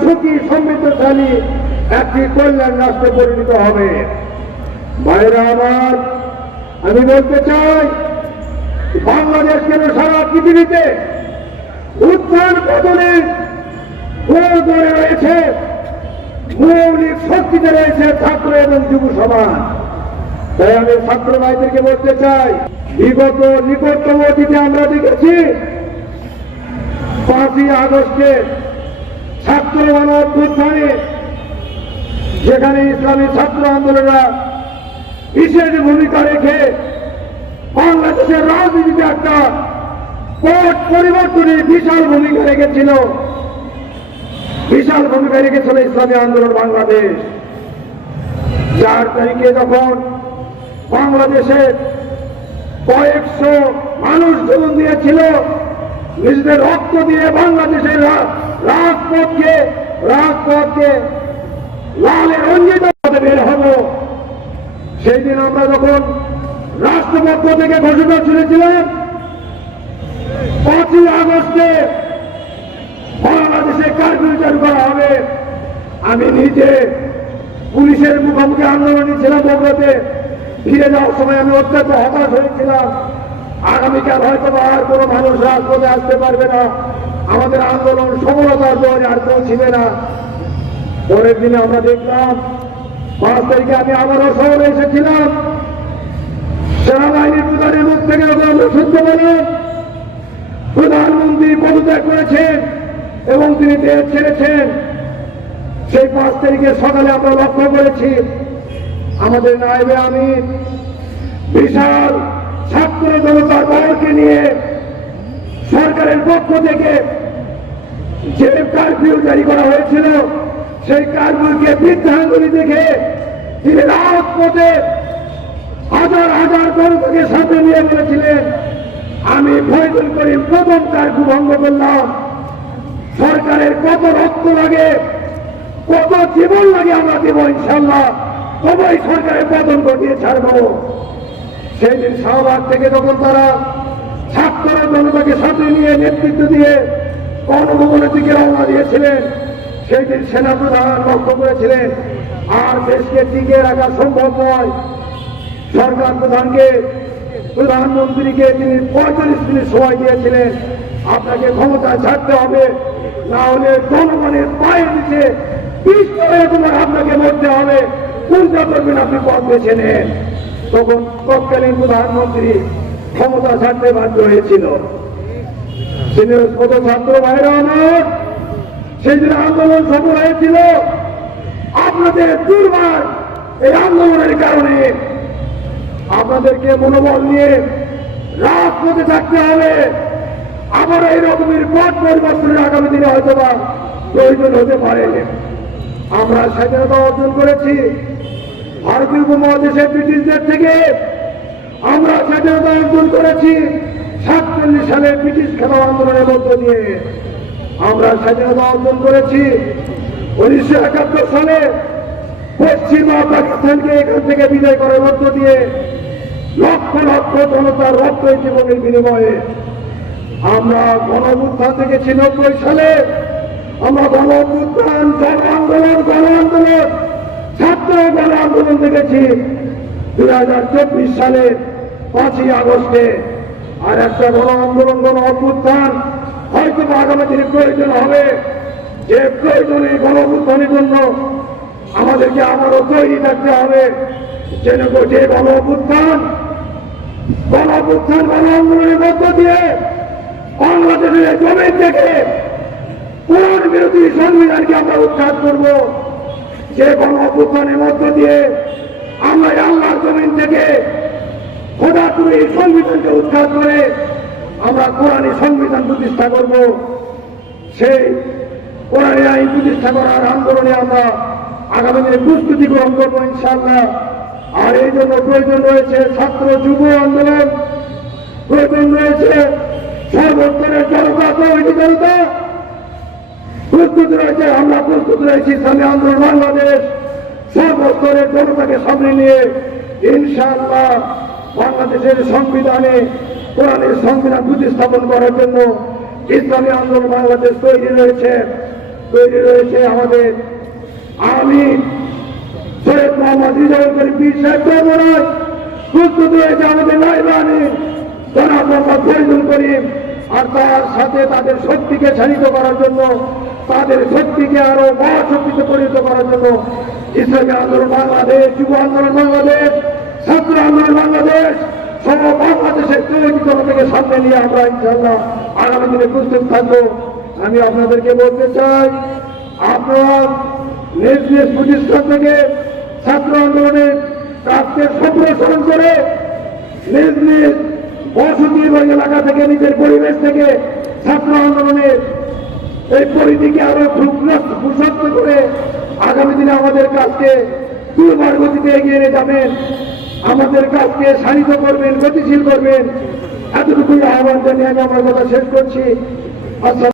সুখী সমৃদ্ধশালী, একটি কল্যাণ রাষ্ট্রে পরিণত হবে। ভাইরা আমার, আমি বলতে চাই, বাংলাদেশ কেন সারা পৃথিবীতে উত্থান পতনের গোল রয়েছে, মৌলিক শক্তিতে রয়েছে ছাত্র এবং যুব সমাজ। তাই আমি ছাত্র ভাইদেরকে বলতে চাই, বিগত নিকটতম অতীতে আমরা দেখেছি, পাঁচই আগস্টে ছাত্র অভ্যুত্থানে যেখানে ইসলামী ছাত্র আন্দোলনরা বিশেষ ভূমিকা রেখে বাংলাদেশের রাজনীতিতে একটা পট পরিবর্তনে বিশাল ভূমিকা রেখেছিল। বিশাল ভূমিকা রেখেছিল ইসলামী আন্দোলন বাংলাদেশ। চার তারিখে যখন বাংলাদেশের কয়েকশো মানুষ জীবন দিয়েছিল, নিজেদের রক্ত দিয়ে বাংলাদেশের রাজপথকে রাজপথকে লালে রঞ্জিত বের হব। সেই দিন আমরা যখন রাষ্ট্রপক্ষ থেকে ঘোষণা শুনেছিলাম পাঁচই আগস্টে বাংলাদেশে কারফিউ চালু করা হবে। আমি নিজে পুলিশের মুখোমুখি আন্দোলনে ছিলাম বগুড়াতে ফিরে যাওয়ার সময় আমি অত্যন্ত হতাশ হয়েছিলাম। আগামীকাল হয়তো আর কোনো মানুষ রাজপথে আসতে পারবে না। আমাদের আন্দোলন সফলতার দৌড়ে আর পৌঁছিবে না। পরের দিনে আমরা দেখলাম, পাঁচ তারিখে আমি আবারও শহরে এসেছিলাম। সেনাবাহিনীর প্রধানের মুখ থেকে আমরা শুনতে পেলাম প্রধানমন্ত্রী পদত্যাগ করেছেন এবং তিনি দেশ ছেড়েছেন। সেই পাঁচ তারিখে সকালে আমরা লক্ষ্য করেছি, আমাদের নাইবে আমি বিশাল ছাত্র জনতার বলকে নিয়ে সরকারের পক্ষ থেকে যে কারফিউ জারি করা হয়েছিল, সেই কারফিউকে বৃদ্ধাঙ্গুলি দেখে তিনি রাজপথে হাজার হাজার জনতাকে সাথে নিয়ে বলেছিলেন, আমি ফয়জুল করিম প্রথম কারফিউ ভঙ্গ করলাম। সরকারের কত রক্ত লাগে, কত জীবন লাগে আমরা দেবো ইনশাল্লাহ তবেই সরকারের পতন ঘটিয়ে ছাড়বো। সেই দিন শাহবাগ থেকে যখন তারা ছাত্র জনতাকে সাথে নিয়ে নেতৃত্ব দিয়ে গণভবনের দিকে রওনা দিয়েছিলেন। সেই দিন সেনাপ্রধান লক্ষ্য করেছিলেন আর দেশকে টিকিয়ে রাখা সম্ভব নয়। সরকার প্রধানকে, প্রধানমন্ত্রীকে তিনি পঁয়তাল্লিশ মিনিট সময় দিয়েছিলেন। আপনাকে ক্ষমতা ছাড়তে হবে, না হলে জনগণের পায়ের নিচে পিস করে তোমার আপনাকে মরতে হবে। কোনটা করবেন আপনি পথ বেছে নেন। তখন তৎকালীন প্রধানমন্ত্রী ক্ষমতা ছাড়তে বাধ্য হয়েছিল। তিনি কত ছাত্র ভাইরা আমার সেই দিন আন্দোলন সফল হয়েছিল। আপনাদের দুর্বার এই আন্দোলনের কারণে আপনাদেরকে মনোবল নিয়ে রাজপথে থাকতে হবে। আবার এই রকমের পথ পরিবর্তনের আগামী দিনে হয়তো বা প্রয়োজন হতে পারে। আমরা স্বাধীনতা অর্জন করেছি। ভারতীয় উপমহাদেশে ব্রিটিশদের থেকে আমরা স্বাধীনতা অর্জন করেছি। সাতচল্লিশ সালে ব্রিটিশ খেলা আন্দোলনের মধ্য দিয়ে আমরা স্বাধীনতা অর্জন করেছি। উনিশশো একাত্তর সালে পশ্চিমা পাকিস্তানকে এখান থেকে বিদায় করার মধ্য দিয়ে লক্ষ লক্ষ জনতার রক্ত জীবনের বিনিময়ে আমরা গণ অভ্যুত্থান দেখেছি নব্বই সালে আমরা গণ অভ্যুত্থান জন আন্দোলন গণ আন্দোলন ছাত্র গণ আন্দোলন দেখেছি। দুই হাজার চব্বিশ সালে পাঁচই আগস্টে আর একটা গণ আন্দোলন গণ অভ্যুত্থান। হয়তো আগামী দিনে প্রয়োজন হবে। যে প্রয়োজনে গণ অভ্যুত্থানের জন্য আমাদেরকে আবারও তৈরি থাকতে হবে। যেন যে গণ অভ্যুত্থান গণ অভ্যুত্থান গণ আন্দোলনের মধ্য দিয়ে বাংলাদেশের জমিন থেকে কোরআন বিরোধী সংবিধানকে আমরা উচ্ছেদ করব। যে গণ অভ্যুত্থানের মধ্য দিয়ে আমরা এই আল্লাহর জমিন থেকে খোদা করে এই সংবিধানকে উচ্ছেদ করে আমরা কোরআনী সংবিধান প্রতিষ্ঠা করব। সেই কোরআনী আইন প্রতিষ্ঠা করার আন্দোলনে আমরা আগামী দিনে প্রস্তুতি গ্রহণ করব ইনশাল্লাহ আর এই জন্য প্রয়োজন রয়েছে ছাত্র যুব আন্দোলন, প্রয়োজন রয়েছে সর্বস্তরের জনতা তৈরি জনতা প্রস্তুত রয়েছে, আমরা প্রস্তুত রয়েছি ইসলামী আন্দোলন বাংলাদেশ, সর্বস্তরের জনতাকে সামনে নিয়ে ইনশাআল্লাহ। বাংলাদেশের সংবিধানে, কোরআনের সংবিধান প্রতিস্থাপন করার জন্য ইসলামী আন্দোলন বাংলাদেশ তৈরি রয়েছে। তৈরি রয়েছে আমাদের আমি আর তার সাথে তাদের শানিত করার জন্য, তাদের শক্তিকে করার জন্য আন্দোলন বাংলাদেশ, যুব আন্দোলন বাংলাদেশ ছাত্র আন্দোলন বাংলাদেশ সব বাংলাদেশের তৈরিকরণ থেকে সামনে নিয়ে আমরা ইনশাল্লাহ আগামী দিনে প্রস্তুত থাকব। আমি আপনাদেরকে বলতে চাই, আপনারা নিজ নিজ প্রতিষ্ঠান থেকে ছাত্র আন্দোলনের কাজকে সম্প্রসারণ করে নিজ নিজ বসতি এলাকা থেকে নিজের পরিবেশ থেকে ছাত্র আন্দোলনের এই পরিধিকে আরও সুশক্ত করে আগামী দিনে আমাদের কাজকে দুর্বার গতিতে এগিয়ে যাবেন। আমাদের কাজকে শানিত করবেন গতিশীল করবেন। এতটুকুই আহ্বান জানিয়ে আমি আমার কথা শেষ করছি।